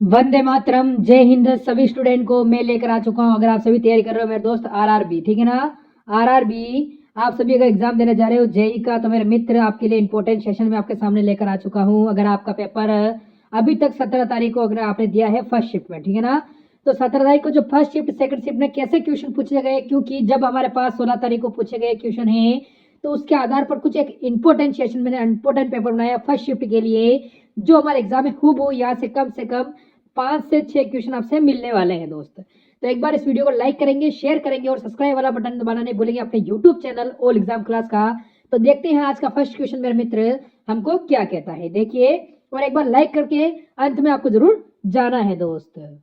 वंदे मातरम, जय हिंद। सभी स्टूडेंट को मैं लेकर आ चुका हूं। अगर आप सभी तैयारी कर रहे हो मेरे दोस्त आरआरबी, ठीक है ना, आरआरबी आप सभी अगर एग्जाम देने जा रहे हो जेई का, तो मेरे मित्र आपके लिए इंपॉर्टेंट सेशन में आपके सामने लेकर आ चुका हूं। अगर आपका पेपर अभी तक 17 तारीख को अगर आपने दिया है फर्स्ट शिफ्ट में, ठीक है ना, तो 17 तारीख को जो फर्स्ट शिफ्ट सेकंड शिफ्ट में कैसे क्वेश्चन पूछे गए, क्योंकि जब हमारे पास 16 तारीख को पूछे गए क्वेश्चन है तो उसके आधार पर कुछ एक इंपॉर्टेंट सेशन मैंने इंपॉर्टेंट पेपर बनाया फर्स्ट शिफ्ट के लिए, जो हमारे एग्जाम में हूबहू यहाँ से कम 5 से 6 क्वेश्चन आपसे मिलने वाले हैं दोस्त। तो एक बार इस वीडियो को लाइक करेंगे, शेयर करेंगे और सब्सक्राइब वाला बटन दबाना नहीं भूलेंगे अपने YouTube channel all exam class का। तो देखते हैं आज का फर्स्ट क्वेश्चन मेरे मित्र हमको क्या कहता है, देखिए, और एक बार लाइक करके अंत में आपको जरूर जाना है दोस्त।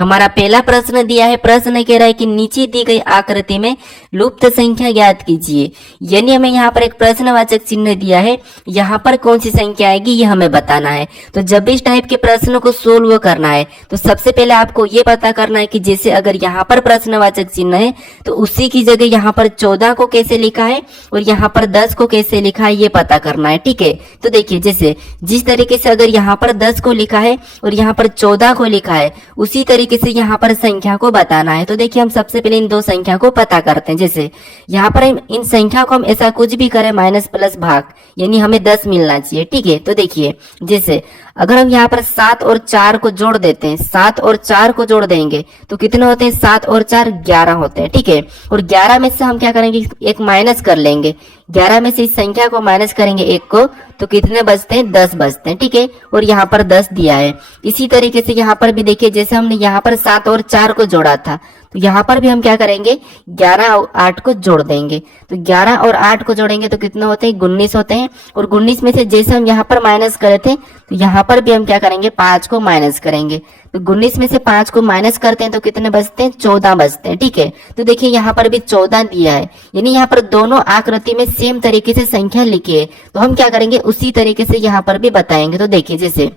हमारा पहला प्रश्न दिया है। प्रश्न कह रहा है कि नीचे दी गई आकृति में लुप्त संख्या ज्ञात कीजिए। यानी हमें यहाँ पर एक प्रश्नवाचक चिन्ह दिया है, यहाँ पर कौन सी संख्या आएगी ये हमें बताना है। तो जब भी इस टाइप के प्रश्नों को सोल्व करना है तो सबसे पहले आपको ये पता करना है कि जैसे अगर यहाँ पर प्रश्नवाचक चिन्ह है तो उसी की जगह यहाँ पर 14 को कैसे लिखा है और यहाँ पर 10 को कैसे लिखा है ये पता करना है, ठीक है। तो देखिए, जैसे जिस तरीके से अगर यहाँ पर 10 को लिखा है और यहाँ पर 14 को लिखा है उसी तरीके से यहाँ पर संख्या को बताना है। तो देखिए, हम सबसे पहले इन दो संख्या को पता करते हैं। जैसे यहाँ पर इन संख्या को हम ऐसा कुछ भी करें माइनस प्लस भाग, यानी हमें 10 मिलना चाहिए, ठीक है। तो देखिए, जैसे अगर हम यहाँ पर 7 और 4 को जोड़ देते हैं, 7 और 4 को जोड़ देंगे तो कितने होते हैं, 7 और 4 11 होते हैं, ठीक है। और 11 में से हम क्या करेंगे, एक माइनस कर लेंगे। 11 में से इस संख्या को माइनस करेंगे एक को, तो कितने बचते हैं, 10 बचते हैं, ठीक है। और यहाँ पर 10 दिया है। इसी तरीके से यहाँ पर भी देखिए, जैसे हमने यहाँ पर 7 और 4 को जोड़ा था तो यहाँ पर भी हम क्या करेंगे, 11 और 8 को जोड़ देंगे। तो 11 और 8 को जोड़ेंगे तो कितने होते हैं, 19 होते हैं। और 19 में से जैसे हम यहाँ पर माइनस करे थे तो यहाँ पर भी हम क्या करेंगे, 5 को माइनस करेंगे। तो 19 में से 5 को माइनस करते हैं तो कितने बचते हैं, 14 बचते हैं, ठीक है। तो देखिए, यहाँ पर भी 14 दिया है, यानी यहाँ पर दोनों आकृति में सेम तरीके से संख्या लिखी है। तो हम क्या करेंगे, उसी तरीके से यहाँ पर भी बताएंगे। तो देखिए, जैसे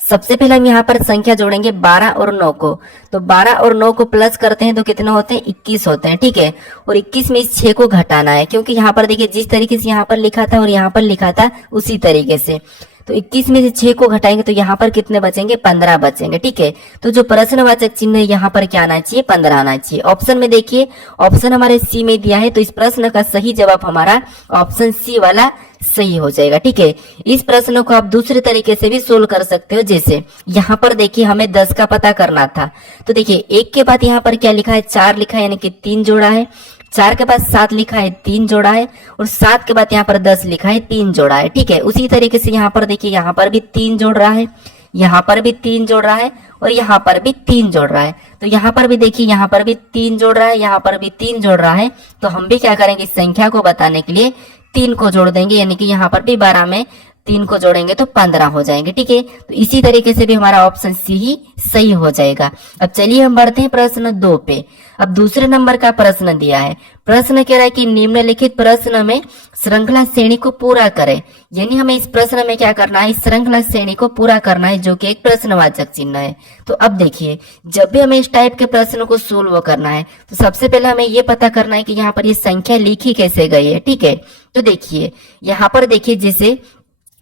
सबसे पहले हम यहाँ पर संख्या जोड़ेंगे 12 और 9 को। तो 12 और 9 को प्लस करते हैं तो कितने होते हैं, 21 होते हैं, ठीक है। और 21 में इस 6 को घटाना है, क्योंकि यहाँ पर देखिए जिस तरीके से यहाँ पर लिखा था और यहाँ पर लिखा था उसी तरीके से। तो 21 में से 6 को घटाएंगे तो यहाँ पर कितने बचेंगे, 15 बचेंगे, ठीक है। तो जो प्रश्नवाचक चिन्ह है यहाँ पर क्या आना चाहिए, 15 आना चाहिए। ऑप्शन में देखिए, ऑप्शन हमारे सी में दिया है, तो इस प्रश्न का सही जवाब हमारा ऑप्शन सी वाला सही हो जाएगा, ठीक है। इस प्रश्न को आप दूसरे तरीके से भी सोल्व कर सकते हो। जैसे यहाँ पर देखिए, हमें 10 का पता करना था, तो देखिए एक के बाद यहाँ पर क्या लिखा है, 4 लिखा है, यानी कि 3 जोड़ा है। 4 के बाद 7 लिखा है, 3 जोड़ा है। और 7 के बाद यहाँ पर 10 लिखा है, 3 जोड़ा है, ठीक है। उसी तरीके से यहाँ पर देखिए, यहाँ पर भी 3 जोड़ रहा है, यहाँ पर भी 3 जोड़ रहा है और यहाँ पर भी 3 जोड़ रहा है। तो यहाँ पर भी देखिए, यहाँ पर भी 3 जोड़ रहा है, यहाँ पर भी 3 जोड़ रहा है। तो हम भी क्या करेंगे, इस संख्या को बताने के लिए 3 को जोड़ देंगे, यानी कि यहाँ पर भी 12 में 3 को जोड़ेंगे तो 15 हो जाएंगे, ठीक है। तो इसी तरीके से भी हमारा ऑप्शन सी ही सही हो जाएगा। अब चलिए हम बढ़ते हैं प्रश्न 2 पे। अब दूसरे नंबर का प्रश्न दिया है। प्रश्न कह रहा है कि निम्नलिखित प्रश्न में श्रृंखला श्रेणी को पूरा करें। यानी हमें इस प्रश्न में क्या करना है, इस श्रृंखला श्रेणी को पूरा करना है, जो कि एक प्रश्नवाचक चिन्ह है। तो अब देखिए, जब भी हमें इस टाइप के प्रश्न को सोल्व करना है तो सबसे पहले हमें ये पता करना है कि यहाँ पर ये संख्या लिखी कैसे गई है, ठीक है। तो देखिए, यहाँ पर देखिए, जैसे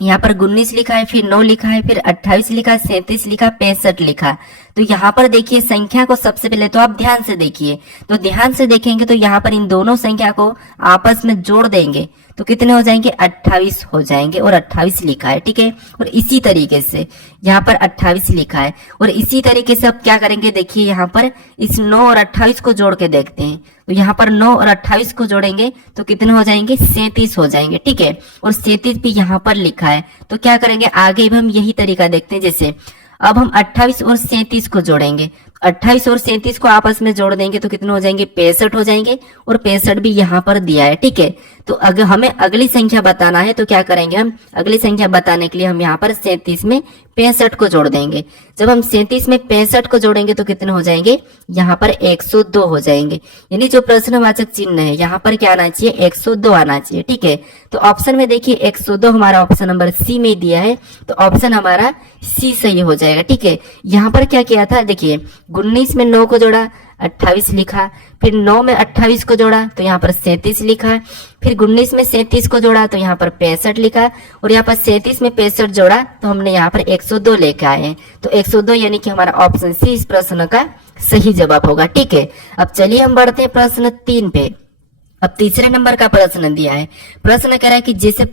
यहाँ पर 19 लिखा है, फिर 9 लिखा है, फिर 28 लिखा, 37 लिखा, 65 लिखा। तो यहाँ पर देखिए, संख्या को सबसे पहले तो आप ध्यान से देखिए। तो ध्यान से देखेंगे तो यहाँ पर इन दोनों संख्या को आपस में जोड़ देंगे तो कितने हो जाएंगे, 28 हो जाएंगे। और 28 लिखा है, ठीक है। और इसी तरीके से यहाँ पर 28 लिखा है। और इसी तरीके से अब क्या करेंगे, देखिए यहाँ पर इस 9 और 28 को जोड़ के देखते हैं। तो यहाँ पर 9 और 28 को जोड़ेंगे तो कितने हो जाएंगे, 37 हो जाएंगे, ठीक है। और 37 भी यहाँ पर लिखा है। तो क्या करेंगे, आगे भी हम यही तरीका देखते हैं। जैसे अब हम 28 और 37 को जोड़ेंगे, 28 और 37 को आपस में जोड़ देंगे तो कितने हो जाएंगे, 65 हो जाएंगे। और 65 भी यहाँ पर दिया है, ठीक है। तो अगर हमें अगली संख्या बताना है तो क्या करेंगे, हम अगली संख्या बताने के लिए हम यहाँ पर 37 में 65 को जोड़ देंगे। जब हम 37 में 65 को जोड़ेंगे तो कितने हो जाएंगे, यहाँ पर 102 हो जाएंगे। यानी जो प्रश्नवाचक चिन्ह है यहाँ पर क्या आना चाहिए, 102 आना चाहिए, ठीक है। तो ऑप्शन में देखिए 102 हमारा ऑप्शन नंबर सी में दिया है, तो ऑप्शन हमारा सी सही हो जाएगा, ठीक है। यहाँ पर क्या किया था, देखिए 19 में 9 को जोड़ा, 28 लिखा, फिर 9 में 28 को जोड़ा तो यहाँ पर 37 लिखा, फिर 19 में 37 को जोड़ा तो यहाँ पर 65 लिखा, और यहाँ पर 37 में 65 जोड़ा तो हमने यहाँ पर 102 लेके आए हैं। तो 102 यानी कि हमारा ऑप्शन सी इस प्रश्न का सही जवाब होगा। ठीक है, अब चलिए हम बढ़ते हैं प्रश्न 3 पे। अब तीसरे नंबर का प्रश्न दिया है। प्रश्न कह रहा है कि जैसे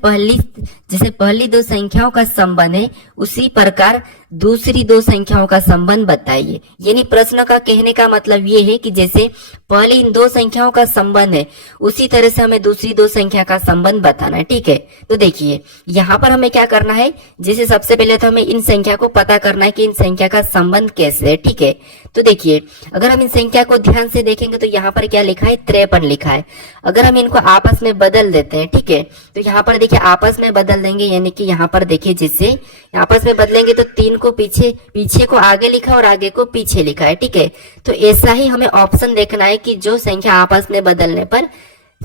पहली दो संख्याओं का संबंध है उसी प्रकार दूसरी दो संख्याओं का संबंध बताइए। यानी प्रश्न का कहने का मतलब ये है कि जैसे पहली इन दो संख्याओं का संबंध है उसी तरह से हमें दूसरी दो संख्या का संबंध बताना है। ठीक है, तो देखिए यहाँ पर हमें क्या करना है, जैसे सबसे पहले तो हमें इन संख्या को पता करना है कि इन संख्या का संबंध कैसे है। ठीक है, तो देखिए अगर हम इन संख्या को ध्यान से देखेंगे तो यहाँ पर क्या लिखा है, 53 लिखा है। अगर हम इनको आपस में बदल देते हैं, ठीक है, तो यहाँ पर देखिए आपस में बदल देंगे, यानी कि यहाँ पर देखिए जिससे आपस में बदलेंगे तो 3 को पीछे को आगे लिखा और आगे को पीछे लिखा है। ठीक है, तो ऐसा ही हमें ऑप्शन देखना है कि जो संख्या आपस में बदलने पर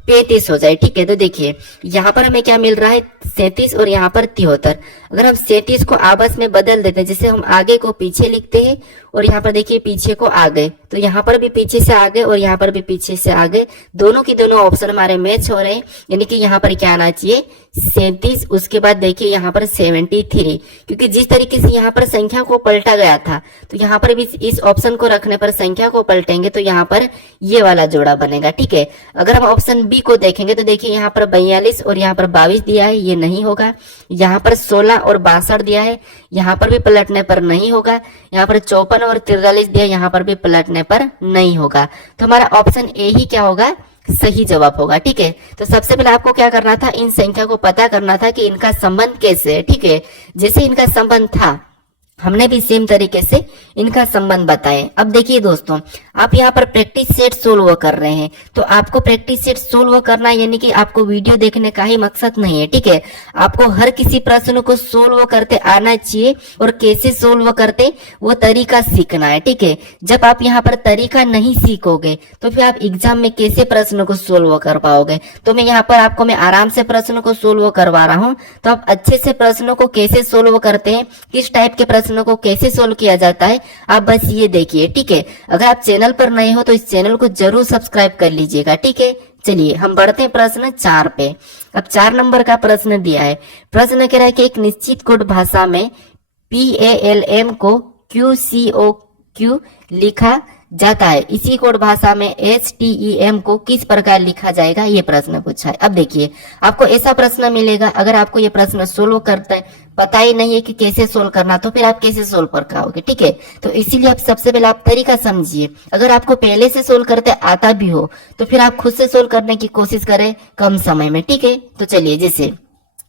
35 हो जाए। ठीक है, तो देखिए यहाँ पर हमें क्या मिल रहा है, 37 और यहाँ पर 73। अगर हम 37 को आपस में बदल देते हैं, जैसे हम आगे को पीछे लिखते हैं और यहाँ पर देखिए पीछे को आगे, तो यहाँ पर भी पीछे से आगे और यहाँ पर भी पीछे से आगे, दोनों की दोनों ऑप्शन हमारे मैच हो रहे हैं। यानी कि यहाँ पर क्या आना चाहिए, 37, उसके बाद देखिए यहाँ पर 73, क्योंकि जिस तरीके से यहाँ पर संख्या को पलटा गया था तो यहाँ पर भी इस ऑप्शन को रखने पर संख्या को पलटेंगे तो यहाँ पर ये वाला जोड़ा बनेगा। ठीक है, अगर हम ऑप्शन बी को देखेंगे तो देखिए यहाँ पर 42 और यहाँ पर 22 दिया है, ये नहीं होगा। यहाँ पर 16 और 62 दिया है, यहाँ पर भी पलटने पर नहीं होगा। यहाँ पर 54 और 43 दिया, यहाँ पर भी पलटने पर नहीं होगा। तो हमारा ऑप्शन ए ही क्या होगा, सही जवाब होगा। ठीक है, तो सबसे पहले आपको क्या करना था, इन संख्या को पता करना था कि इनका संबंध कैसे है। ठीक है, जैसे इनका संबंध था हमने भी सेम तरीके से इनका संबंध बताए। अब देखिए दोस्तों, आप यहाँ पर प्रैक्टिस सेट सोल्व कर रहे हैं, तो आपको प्रैक्टिस सेट सोल्व करना यानी कि आपको वीडियो देखने का ही मकसद नहीं है। ठीक है, आपको हर किसी प्रश्न को सोल्व करते आना चाहिए और कैसे सोल्व करते वो तरीका सीखना है। ठीक है, जब आप यहाँ पर तरीका नहीं सीखोगे तो फिर आप एग्जाम में कैसे प्रश्न को सोल्व कर पाओगे। तो मैं यहाँ पर आपको मैं आराम से प्रश्न को सोल्व करवा रहा हूँ, तो आप अच्छे से प्रश्नों को कैसे सोल्व करते हैं, किस टाइप के प्रश्नों को कैसे सोल्व किया जाता है, आप बस ये देखिए। ठीक है, अगर आप चैनल पर नए हो तो इस चैनल को जरूर सब्सक्राइब कर लीजिएगा। ठीक है, चलिए हम बढ़ते हैं प्रश्न 4 पे। अब 4 नंबर का प्रश्न दिया है। प्रश्न कह रहा है कि एक निश्चित कोड भाषा में PALM को QCOQ लिखा जाता है, इसी कोड भाषा में STEM को किस प्रकार लिखा जाएगा, ये प्रश्न पूछा है। अब देखिए आपको ऐसा प्रश्न मिलेगा, अगर आपको ये प्रश्न सोल्व करते पता ही नहीं है कि कैसे सोल्व करना, तो फिर आप कैसे सोल्व कर पाओगे। ठीक है, तो इसीलिए आप सबसे पहले आप तरीका समझिए। अगर आपको पहले से सोल्व करते आता भी हो तो फिर आप खुद से सोल्व करने की कोशिश करें कम समय में। ठीक है, तो चलिए जैसे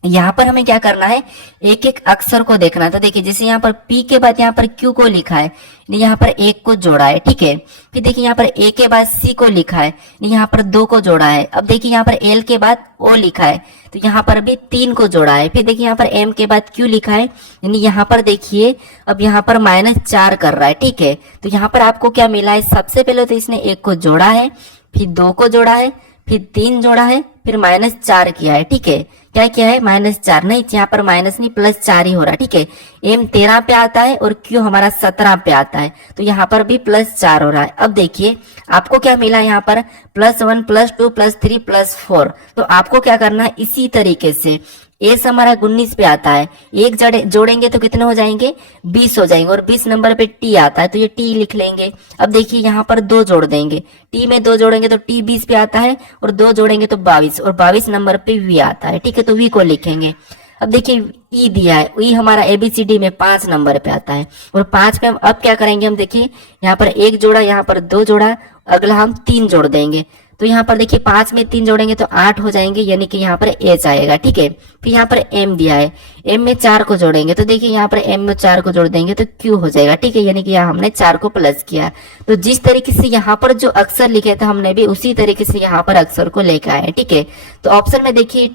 यहाँ पर हमें क्या करना है, एक एक अक्षर को देखना। तो देखिए जैसे यहाँ पर P के बाद यहाँ पर Q को लिखा है, यहाँ पर 1 को जोड़ा है। ठीक है, फिर देखिए यहाँ पर A के बाद C को लिखा है, यहाँ पर 2 को जोड़ा है। अब देखिए यहाँ पर L के बाद O लिखा है, तो यहाँ पर भी 3 को जोड़ा है। फिर देखिए यहाँ पर M के बाद Q लिखा है, यानी यहाँ पर देखिए अब यहाँ पर -4 कर रहा है। ठीक है, तो यहाँ पर आपको क्या मिला है, सबसे पहले तो इसने 1 को जोड़ा है, फिर 2 को जोड़ा है, फिर 3 जोड़ा है, फिर -4 किया है। ठीक है, क्या किया है, -4 नहीं, यहाँ पर माइनस नहीं +4 ही हो रहा है। ठीक है, M 13 पे आता है और Q हमारा 17 पे आता है, तो यहाँ पर भी +4 हो रहा है। अब देखिए आपको क्या मिला, यहाँ पर +1 +2 +3 +4। तो आपको क्या करना है, इसी तरीके से एस हमारा 19 पे आता है, एक जोड़ेंगे तो कितने हो जाएंगे, 20 हो जाएंगे, और 20 नंबर पे टी आता है तो ये टी लिख लेंगे। अब देखिए यहाँ पर 2 जोड़ देंगे, टी में 2 जोड़ेंगे तो टी 20 पे आता है, और 2 जोड़ेंगे तो 22, और 22 नंबर पे वी आता है। ठीक है, तो वी को लिखेंगे। अब देखिए ई दिया है, ई हमारा ABCD में 5 नंबर पे आता है, और 5 पे हम अब क्या करेंगे, हम देखिए यहाँ पर 1 जोड़ा, यहाँ पर 2 जोड़ा, अगला हम 3 जोड़ देंगे। तो यहाँ पर देखिए 5 में 3 जोड़ेंगे तो 8 हो जाएंगे, यानी कि यहाँ पर H आएगा। ठीक है, फिर यहाँ पर M दिया है, M में 4 को जोड़ेंगे तो देखिए यहाँ पर M में 4 को जोड़ देंगे तो Q हो जाएगा। ठीक है, यानी कि यहाँ हमने 4 को प्लस किया। तो जिस तरीके से यहाँ पर जो अक्षर लिखे थे हमने भी उसी तरीके से यहाँ पर अक्षर को लेकर आए। ठीक है, तो ऑप्शन में देखिए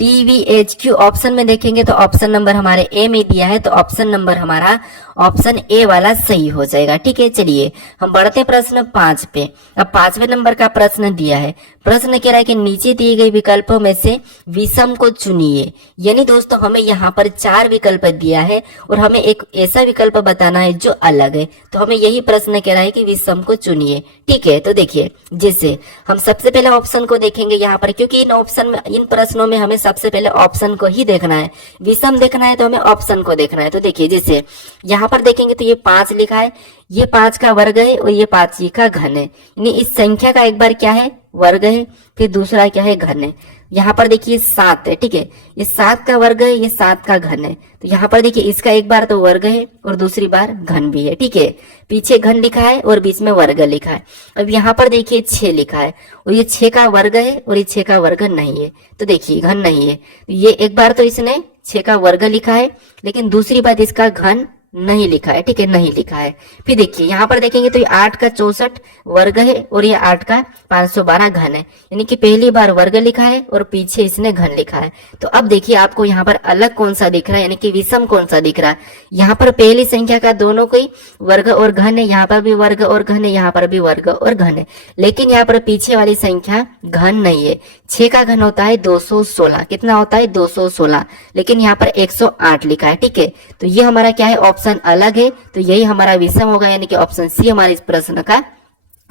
TVHQ ऑप्शन में देखेंगे तो ऑप्शन नंबर हमारे ए में दिया है, तो ऑप्शन नंबर हमारा ऑप्शन ए वाला सही हो जाएगा। ठीक है, चलिए हम बढ़ते हैं प्रश्न 5 पे। अब 5वें नंबर का प्रश्न दिया है। प्रश्न कह रहा है कि नीचे दिए गए विकल्पों में से विषम को चुनिए। यानी दोस्तों हमें यहाँ पर 4 विकल्प दिया है और हमें एक ऐसा विकल्प बताना है जो अलग है। तो हमें यही प्रश्न कह रहा है कि विषम को चुनिए। ठीक है, तो देखिए जैसे हम सबसे पहले ऑप्शन को देखेंगे यहाँ पर, क्योंकि इन प्रश्नों में हमें सबसे पहले ऑप्शन को ही देखना है। विषम देखना है तो हमें ऑप्शन को देखना है। तो देखिए जैसे यहाँ पर देखेंगे तो ये 5 लिखा है, ये 5 का वर्ग है और ये 5 ही का घन है। यानी इस संख्या का एक बार क्या है, वर्ग है, फिर दूसरा क्या है, घन है। यहाँ पर देखिए 7 है। ठीक है, ये 7 का वर्ग है, ये 7 का घन है। तो यहाँ पर देखिए इसका एक बार तो वर्ग है और दूसरी बार घन भी है। ठीक है, पीछे घन लिखा है और बीच में वर्ग लिखा है। अब यहाँ पर देखिए 6 लिखा है और ये 6 का वर्ग है और ये 6 का वर्ग नहीं है। तो देखिए घन नहीं है, तो ये एक बार तो इसने 6 का वर्ग लिखा है, लेकिन दूसरी बात इसका घन नहीं लिखा है। ठीक है, नहीं लिखा है। फिर देखिए यहाँ पर देखेंगे तो ये 8 का 64 वर्ग है और ये 8 का 512 घन है। यानी कि पहली बार वर्ग लिखा है और पीछे इसने घन लिखा है। तो अब देखिए आपको यहाँ पर अलग कौन सा दिख रहा है, यानी कि विषम कौन सा दिख रहा है। यहाँ पर पहली संख्या का दोनों कोई वर्ग और घन है, यहाँ पर भी वर्ग और घन है, यहाँ पर भी वर्ग और घन है। लेकिन यहाँ पर पीछे वाली संख्या घन नहीं है। 6 का घन होता है 216, कितना होता है 216, लेकिन यहाँ पर 108 लिखा है। ठीक है, तो ये हमारा क्या है, ऑप्शन अलग है। तो यही हमारा विषम होगा, यानी कि ऑप्शन सी हमारे इस प्रश्न का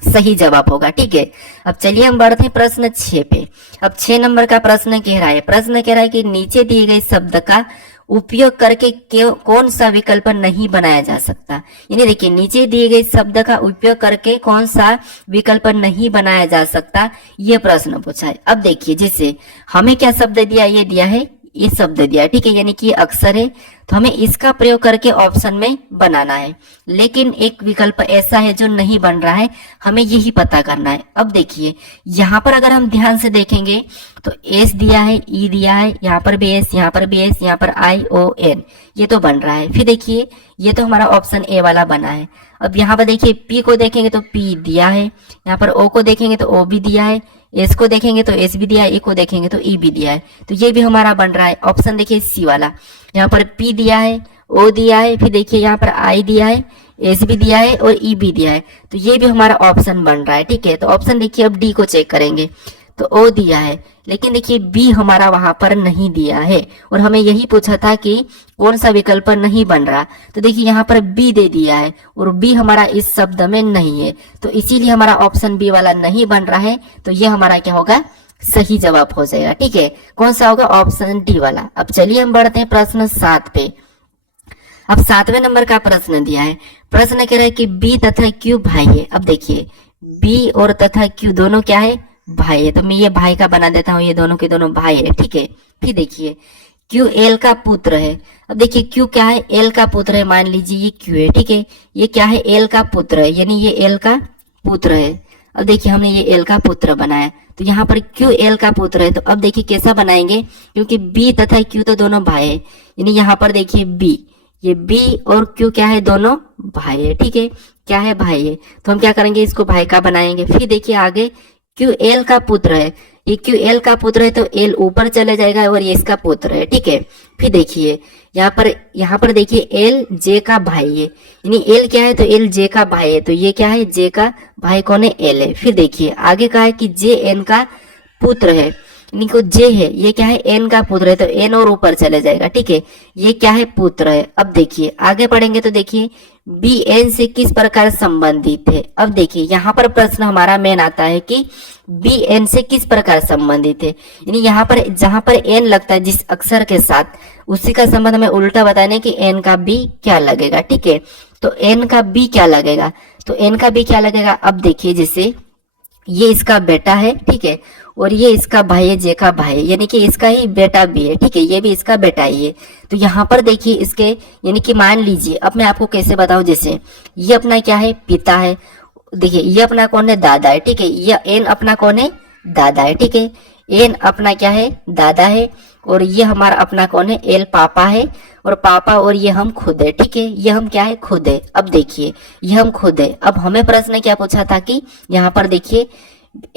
सही जवाब होगा। ठीक है, अब चलिए हम बढ़ते हैं प्रश्न 6 पे। अब 6 नंबर का प्रश्न कह रहा है कि नीचे दिए गए शब्द का उपयोग करके कौन सा विकल्प नहीं बनाया जा सकता। यानी देखिए नीचे दिए गए शब्द का उपयोग करके कौन सा विकल्प नहीं बनाया जा सकता, ये प्रश्न पूछा है। अब देखिए जैसे हमें क्या शब्द दिया, ये दिया है, ये शब्द दिया है। ठीक है, यानी कि ये अक्षर है, तो हमें इसका प्रयोग करके ऑप्शन में बनाना है। लेकिन एक विकल्प ऐसा है जो नहीं बन रहा है, हमें यही पता करना है। अब देखिए यहाँ पर अगर हम ध्यान से देखेंगे तो एस दिया है, ई दिया है, यहाँ पर भी एस, यहाँ पर भी एस, यहाँ पर आई ओ एन, ये तो बन रहा है। फिर देखिए ये तो हमारा ऑप्शन ए वाला बना है। अब यहाँ पर देखिए पी को देखेंगे तो पी दिया है, यहाँ पर ओ को देखेंगे तो ओ भी दिया है, एस को देखेंगे तो एस भी दिया है, ई को देखेंगे तो ई भी दिया है। तो ये भी हमारा बन रहा है ऑप्शन देखिए सी वाला। यहाँ पर पी दिया है, ओ दिया है, फिर देखिए यहाँ पर आई दिया है, एस भी दिया है और ई भी दिया है। तो ये भी हमारा ऑप्शन बन रहा है। ठीक है, तो ऑप्शन देखिए अब डी को चेक करेंगे तो ओ दिया है, लेकिन देखिए बी हमारा वहां पर नहीं दिया है और हमें यही पूछा था कि कौन सा विकल्प नहीं बन रहा। तो देखिए यहाँ पर बी दे दिया है और बी हमारा इस शब्द में नहीं है, तो इसीलिए हमारा ऑप्शन बी वाला नहीं बन रहा है। तो ये हमारा क्या होगा, सही जवाब हो जाएगा। ठीक है, कौन सा होगा, ऑप्शन डी वाला। अब चलिए हम बढ़ते हैं प्रश्न 7 पे। अब 7वें नंबर का प्रश्न दिया है। प्रश्न कह रहा है कि बी तथा क्यू भाई है। अब देखिए बी और तथा क्यू दोनों क्या है, भाई है। तो मैं ये भाई का बना देता हूँ, ये दोनों के दोनों भाई है। ठीक है, फिर देखिए क्यू एल का पुत्र है। अब देखिए क्यू क्या है, एल का पुत्र है। मान लीजिए ये क्यू है। ठीक है, ये क्या है, एल का पुत्र है, यानी ये एल का पुत्र है। अब देखिए हमने ये एल का पुत्र बनाया, तो यहाँ पर क्यू एल का पुत्र है। तो अब देखिए कैसा बनाएंगे, क्योंकि बी तथा क्यू तो दोनों भाई है, यानी यहाँ पर देखिए बी, ये बी और क्यू क्या है, दोनों भाई है। ठीक है, क्या है, भाई है। तो हम क्या करेंगे, इसको भाई का बनाएंगे। फिर देखिए आगे क्यू एल का पुत्र है, ये क्यू एल का पुत्र है, तो एल ऊपर चले जाएगा और ये इसका पुत्र है। ठीक है, फिर देखिए यहाँ पर देखिए एल जे का भाई है, यानी एल क्या है, तो एल जे का भाई है। तो ये क्या है, जे का भाई कौन है, एल है। फिर देखिए आगे कहा है कि जे एन का पुत्र है, यानी को जे है, ये क्या है, एन का पुत्र है, तो एन और ऊपर चले जाएगा। ठीक है, ये क्या है, पुत्र है। अब देखिए आगे पढ़ेंगे तो देखिए बी एन से किस प्रकार संबंधित है। अब देखिए यहाँ पर प्रश्न हमारा मेन आता है कि बी एन से किस प्रकार संबंधित है, यानी यहाँ पर जहां पर एन लगता है जिस अक्षर के साथ, उसी का संबंध हमें उल्टा बताने कि एन का बी क्या लगेगा। ठीक है, तो एन का बी क्या लगेगा, तो एन का बी क्या लगेगा। अब देखिए जैसे ये इसका बेटा है, ठीक है, और ये इसका भाई है, जे का भाई है, यानी कि इसका ही बेटा भी है। ठीक है, ये भी इसका बेटा ही है। तो यहाँ पर देखिए इसके, यानी कि मान लीजिए, अब मैं आपको कैसे बताऊं, जैसे ये अपना क्या है, पिता है। देखिए ये अपना कौन है, दादा है। ठीक है, ये एन अपना कौन है, दादा है। ठीक है, एन अपना क्या है, दादा है, और ये हमारा अपना कौन है, एल पापा है, और पापा और ये हम खुद है। ठीक है, ये हम क्या है, खुद है। अब देखिए ये हम खुद है। अब हमें प्रश्न क्या पूछा था कि यहाँ पर देखिए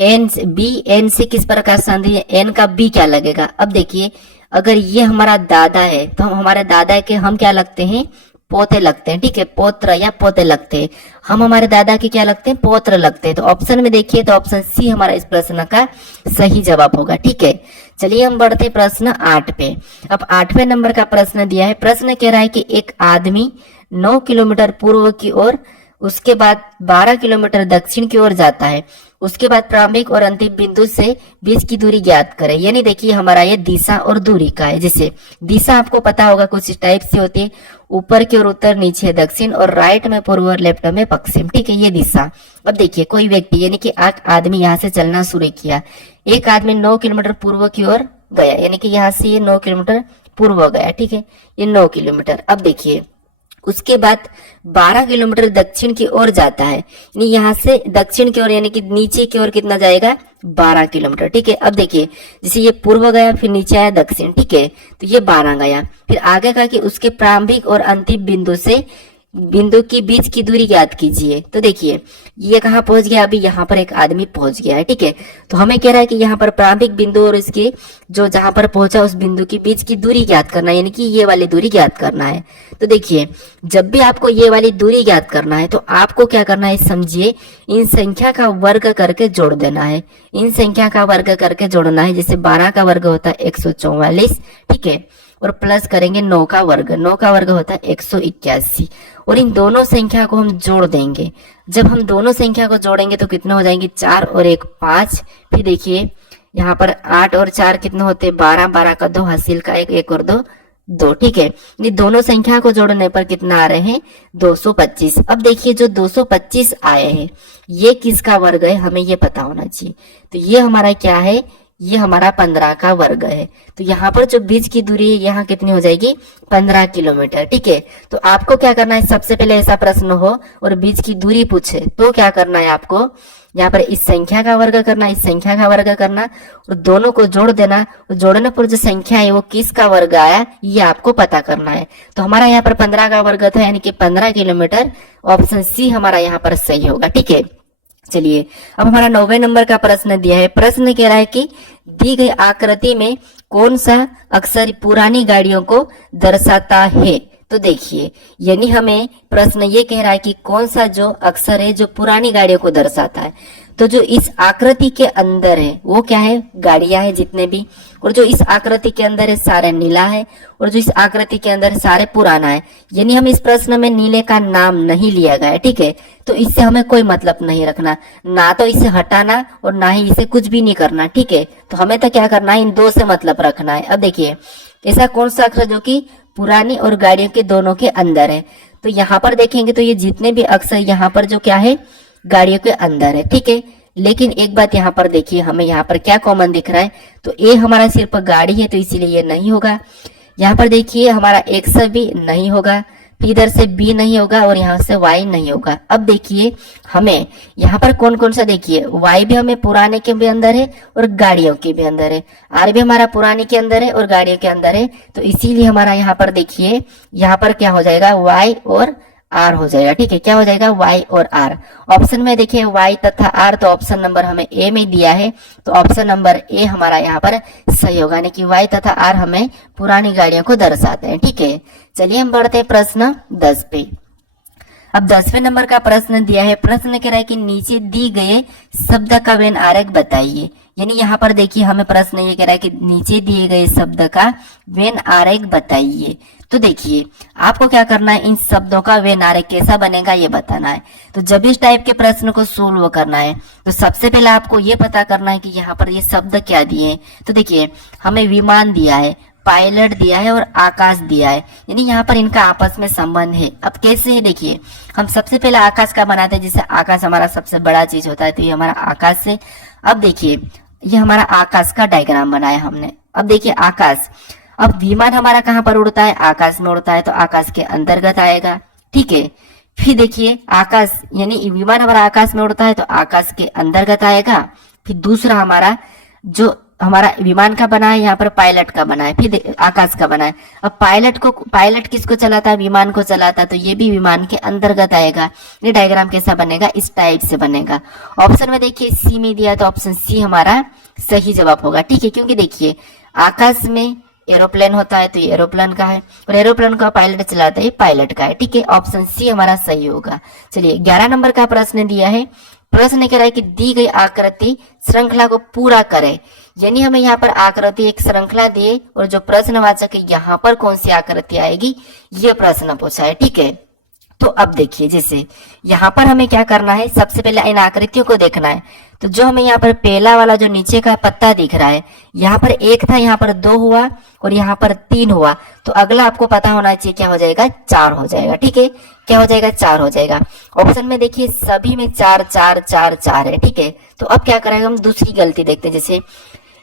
एन बी एन से किस प्रकार संबंधित है, एन का बी क्या लगेगा। अब देखिए अगर ये हमारा दादा है तो हम हमारे दादा के हम क्या लगते हैं, पोते लगते हैं, ठीक है, पौत्र या पोते लगते हैं। हम हमारे दादा के क्या लगते हैं, पौत्र लगते हैं। तो ऑप्शन में देखिए तो ऑप्शन सी हमारा इस प्रश्न का सही जवाब होगा, ठीक है। चलिए हम बढ़ते प्रश्न 8 पे। अब 8वें नंबर का प्रश्न दिया है। प्रश्न कह रहा है कि एक आदमी 9 किलोमीटर पूर्व की ओर, उसके बाद 12 किलोमीटर दक्षिण की ओर जाता है। उसके बाद प्रारंभिक और अंतिम बिंदु से बीच की दूरी ज्ञात करें। यानी देखिए हमारा ये दिशा और दूरी का है। जैसे दिशा आपको पता होगा कुछ इस टाइप से होती है, ऊपर की ओर उत्तर, नीचे दक्षिण और राइट में पूर्व और लेफ्ट में पश्चिम, ठीक है, ये दिशा। अब देखिए कोई व्यक्ति यानी कि आदमी यहाँ से चलना शुरू किया। एक आदमी 9 किलोमीटर पूर्व की ओर गया, यानी कि यहाँ से ये 9 किलोमीटर पूर्व गया, ठीक है, ये 9 किलोमीटर। अब देखिए उसके बाद 12 किलोमीटर दक्षिण की ओर जाता है, यानी यहाँ से दक्षिण की ओर यानी कि नीचे की ओर कितना जाएगा, 12 किलोमीटर, ठीक है। अब देखिए जैसे ये पूर्व गया, फिर नीचे आया दक्षिण, ठीक है, तो ये 12 गया। फिर आगे का कि उसके प्रारंभिक और अंतिम बिंदु की बीच की दूरी ज्ञात कीजिए। तो देखिए ये कहाँ पहुंच गया, अभी यहाँ पर एक आदमी पहुंच गया है, ठीक है। तो हमें कह रहा है कि यहाँ पर प्रारंभिक बिंदु और इसके जो जहां पर पहुंचा उस बिंदु के बीच की दूरी ज्ञात करना है, यानी कि ये वाली दूरी ज्ञात करना है। तो देखिए जब भी आपको ये वाली दूरी ज्ञात करना है तो आपको क्या करना है, समझिए इन संख्या का वर्ग करके जोड़ देना है। इन संख्या का वर्ग करके जोड़ना है। जैसे 12 का वर्ग होता है 144, ठीक है, और प्लस करेंगे 9 का वर्ग, 9 का वर्ग होता है 181, और इन दोनों संख्या को हम जोड़ देंगे। जब हम दोनों संख्या को जोड़ेंगे तो कितना हो जाएंगे, 4 और 1 5। फिर देखिए यहाँ पर 8 और 4 कितने होते हैं, 12, 12 का 2, हासिल का 1, 1 और 2 2, ठीक है। ये दोनों संख्या को जोड़ने पर कितना आ रहे हैं, 225। अब देखिए जो 225 आए हैं ये किसका वर्ग है, हमें ये पता होना चाहिए। तो ये हमारा क्या है, ये हमारा 15 का वर्ग है। तो यहाँ पर जो बीच की दूरी है यहाँ कितनी हो जाएगी, 15 किलोमीटर, ठीक है। तो आपको क्या करना है, सबसे पहले ऐसा प्रश्न हो और बीच की दूरी पूछे तो क्या करना है, आपको यहाँ पर इस संख्या का वर्ग करना, इस संख्या का वर्ग करना और दोनों को जोड़ देना। जोड़ने पर जो संख्या है वो किसका वर्ग आया ये आपको पता करना है। तो हमारा यहाँ पर 15 का वर्ग था, यानी कि 15 किलोमीटर। ऑप्शन सी हमारा यहाँ पर सही होगा, ठीक है। चलिए अब हमारा 9वें नंबर का प्रश्न दिया है। प्रश्न कह रहा है कि दी गई आकृति में कौन सा अक्षर पुरानी गाड़ियों को दर्शाता है। तो देखिए यानी हमें प्रश्न ये कह रहा है कि कौन सा जो अक्षर है जो पुरानी गाड़ियों को दर्शाता है। तो जो इस आकृति के अंदर है वो क्या है, गाड़ियां है जितने भी, और जो इस आकृति के अंदर है सारे नीला है, और जो इस आकृति के अंदर सारे पुराना है। यानी हम इस प्रश्न में नीले का नाम नहीं लिया गया है, ठीक है। तो इससे हमें कोई मतलब नहीं रखना, ना तो इसे हटाना और ना ही इसे कुछ भी नहीं करना, ठीक है। तो हमें तो क्या करना है, इन दो से मतलब रखना है। अब देखिए ऐसा कौन सा अक्षर जो कि पुरानी और गाड़ियों के दोनों के अंदर है। तो यहाँ पर देखेंगे तो ये जितने भी अक्षर यहाँ पर जो क्या है, गाड़ियों के अंदर है, ठीक है। लेकिन एक बात यहाँ पर देखिए, हमें यहाँ पर क्या कॉमन दिख रहा है, तो ए हमारा सिर्फ गाड़ी है तो इसीलिए ये नहीं होगा। यहाँ पर देखिए हमारा एक्स भी नहीं होगा, फिर इधर से बी नहीं होगा और यहाँ से वाई नहीं होगा। अब देखिए हमें यहाँ पर कौन कौन सा, देखिए वाई भी हमें पुराने के भी अंदर है और गाड़ियों के भी अंदर है, आर भी हमारा पुराने के अंदर है और गाड़ियों के अंदर है। तो इसीलिए हमारा यहाँ पर देखिए यहाँ पर क्या हो जाएगा, वाई और आर हो जाएगा, ठीक है। क्या हो जाएगा, वाई और आर। ऑप्शन में देखिए वाई तथा आर, तो ऑप्शन नंबर हमें ए में दिया है, तो ऑप्शन नंबर ए हमारा यहाँ पर सही होगा, यानी कि वाई तथा आर हमें पुरानी गाड़ियों को दर्शाते हैं, ठीक है। चलिए हम बढ़ते हैं प्रश्न 10 पे। अब 10वें नंबर का प्रश्न दिया है। प्रश्न कह रहा है कि नीचे दी गए शब्द का वेन आरेख बताइए। यानी यहाँ पर देखिए हमें प्रश्न ये कह रहा है कि नीचे दिए गए शब्द का वेन आरेख बताइए। तो देखिए आपको क्या करना है, इन शब्दों का वेन आरेख कैसा बनेगा ये बताना है। तो जब इस टाइप के प्रश्न को सोल्व करना है तो सबसे पहले आपको ये पता करना है कि यहाँ पर ये शब्द क्या दिए हैं। तो देखिए हमें विमान दिया है, पायलट दिया है और आकाश दिया है, यानी यहाँ पर इनका आपस में संबंध है। अब कैसे है, देखिए हम सबसे पहले आकाश का बनाते हैं, जैसे आकाश हमारा सबसे बड़ा चीज होता है तो ये हमारा आकाश से। अब देखिए ये हमारा आकाश का डायग्राम बनाया हमने। अब देखिए आकाश, अब विमान हमारा कहाँ पर उड़ता है, आकाश में उड़ता है, तो आकाश के अंतर्गत आएगा, ठीक है। फिर देखिए आकाश यानी विमान हमारा आकाश में उड़ता है तो आकाश के अंतर्गत आएगा। फिर दूसरा हमारा जो हमारा विमान का बना है, यहाँ पर पायलट का बना है, फिर आकाश का बना है। अब पायलट किसको चलाता है, विमान को चलाता है, तो ये भी विमान के अंतर्गत आएगा। ये डायग्राम कैसा बनेगा, इस टाइप से बनेगा। ऑप्शन में देखिए सी में दिया तो ऑप्शन सी हमारा सही जवाब होगा, ठीक है। क्योंकि देखिए आकाश में एरोप्लेन होता है तो ये एरोप्लेन का है, और एरोप्लेन का पायलट चलाता है पायलट का है। ठीक है, ऑप्शन सी हमारा सही होगा। चलिए 11 नंबर का प्रश्न दिया है। प्रश्न कह रहा है कि दी गई आकृति श्रृंखला को पूरा करे, यानी हमें यहाँ पर आकृति एक श्रृंखला दिए और जो प्रश्नवाचक है यहाँ पर कौन सी आकृति आएगी, ये प्रश्न पूछा है। ठीक है, तो अब देखिए जैसे यहाँ पर हमें क्या करना है, सबसे पहले इन आकृतियों को देखना है। तो जो हमें यहाँ पर पहला वाला जो नीचे का पत्ता दिख रहा है, यहाँ पर 1 था, यहाँ पर 2 हुआ और यहाँ पर 3 हुआ, तो अगला आपको पता होना चाहिए क्या हो जाएगा, 4 हो जाएगा। ठीक है, क्या हो जाएगा, 4 हो जाएगा। ऑप्शन में देखिए सभी में 4 4 4 4 है। ठीक है, तो अब क्या करेंगे, हम दूसरी गलती देखते हैं। जैसे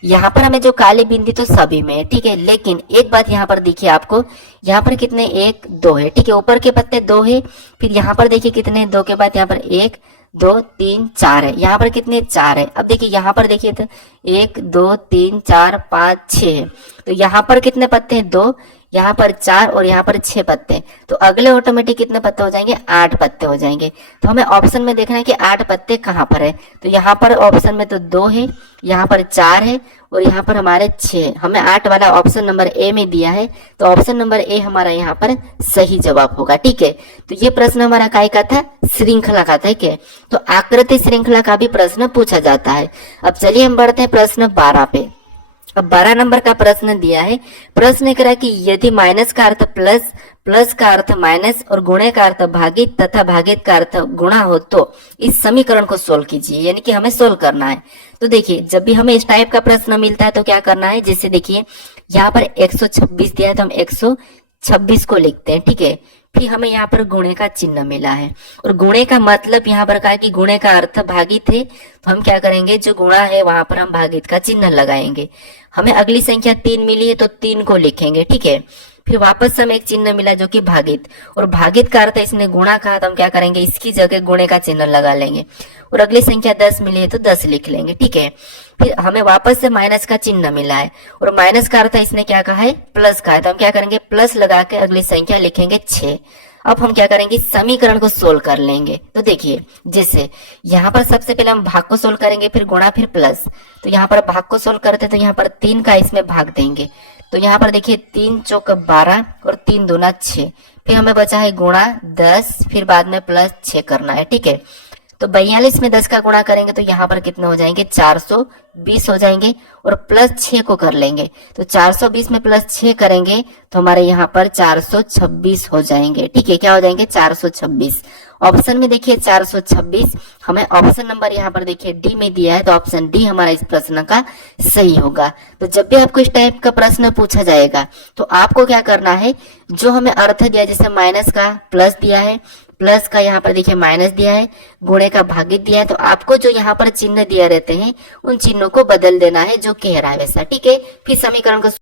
यहाँ पर हमें जो काली बिंदी तो सभी में है, ठीक है, लेकिन एक बात यहाँ पर देखिए आपको, यहाँ पर कितने 1 2 है। ठीक है, ऊपर के पत्ते 2 है, फिर यहाँ पर देखिए कितने 2 के बाद यहाँ पर 1 2 3 4 है, यहाँ पर कितने 4 है। अब देखिए यहाँ पर देखिए तो 1 2 3 4 5 6 है, तो यहाँ पर कितने पत्ते हैं 2, यहाँ पर 4 और यहाँ पर 6 पत्ते, तो अगले ऑटोमेटिक कितने पत्ते हो जाएंगे, 8 पत्ते हो जाएंगे। तो हमें ऑप्शन में देखना है कि 8 पत्ते कहाँ पर है, तो यहाँ पर ऑप्शन में तो 2 है, यहाँ पर 4 है और यहाँ पर हमारे 6, हमें 8 वाला ऑप्शन नंबर ए में दिया है, तो ऑप्शन नंबर ए हमारा यहाँ पर सही जवाब होगा। ठीक है, तो ये प्रश्न हमारा काय का था, श्रृंखला का था। ठीक है, तो आकृति श्रृंखला का भी प्रश्न पूछा जाता है। अब चलिए हम बढ़ते हैं प्रश्न 12 पे। अब 12 नंबर का प्रश्न दिया है। प्रश्न कह रहा है कि यदि माइनस का अर्थ प्लस, प्लस का अर्थ माइनस और गुणे का अर्थ भागित तथा भागित का अर्थ गुणा हो तो इस समीकरण को सोल्व कीजिए, यानी कि हमें सोल्व करना है। तो देखिए जब भी हमें इस टाइप का प्रश्न मिलता है तो क्या करना है, जैसे देखिए यहाँ पर 126 दिया है तो हम 126 को लिखते हैं। ठीक है, फिर हमें यहाँ पर गुणे का चिन्ह मिला है और गुणे का मतलब यहाँ पर कहा है कि गुणे का अर्थ भागित है, तो हम क्या करेंगे, जो गुणा है वहां पर हम भागित का चिन्ह लगाएंगे। हमें अगली संख्या 3 मिली है तो 3 को लिखेंगे। ठीक है, फिर वापस से हमें एक चिन्ह मिला जो कि भागित, और भागित का अर्थ इसने गुणा कहा तो हम क्या करेंगे, इसकी जगह गुणे का चिन्ह लगा लेंगे। और अगली संख्या 10 मिली है तो 10 लिख लेंगे। ठीक है, फिर हमें वापस से माइनस का चिन्ह मिला है और माइनस का अर्थ इसने क्या कहा है, प्लस का है, तो हम क्या करेंगे, प्लस लगा के अगली संख्या लिखेंगे 6। अब हम क्या करेंगे, समीकरण को सोल्व कर लेंगे। तो देखिए जैसे यहाँ पर सबसे पहले हम भाग को सोल्व करेंगे, फिर गुणा, फिर प्लस। तो यहाँ पर भाग को सोल्व करते तो यहाँ पर 3 का इसमें भाग देंगे, तो यहाँ पर देखिए 3 चौक 12 और 3 दूना 6, फिर हमें बचा है गुणा 10, फिर बाद में प्लस 6 करना है। ठीक है, तो 42 में 10 का गुणा करेंगे तो यहाँ पर कितने हो जाएंगे, 420 हो जाएंगे और प्लस 6 को कर लेंगे, तो 420 में प्लस 6 करेंगे तो हमारे यहाँ पर 426 हो जाएंगे। ठीक है, क्या हो जाएंगे, 426। ऑप्शन में देखिए 426, हमें ऑप्शन नंबर यहाँ पर देखिए डी में दिया है, तो ऑप्शन डी हमारा इस प्रश्न का सही होगा। तो जब भी आपको इस टाइप का प्रश्न पूछा जाएगा तो आपको क्या करना है, जो हमें अर्थ दिया, जैसे माइनस का प्लस दिया है, प्लस का यहाँ पर देखिए माइनस दिया है, गुणे का भागित दिया है, तो आपको जो यहाँ पर चिन्ह दिया रहते हैं उन चिन्हों को बदल देना है जो कह रहा है वैसा। ठीक है, फिर समीकरण को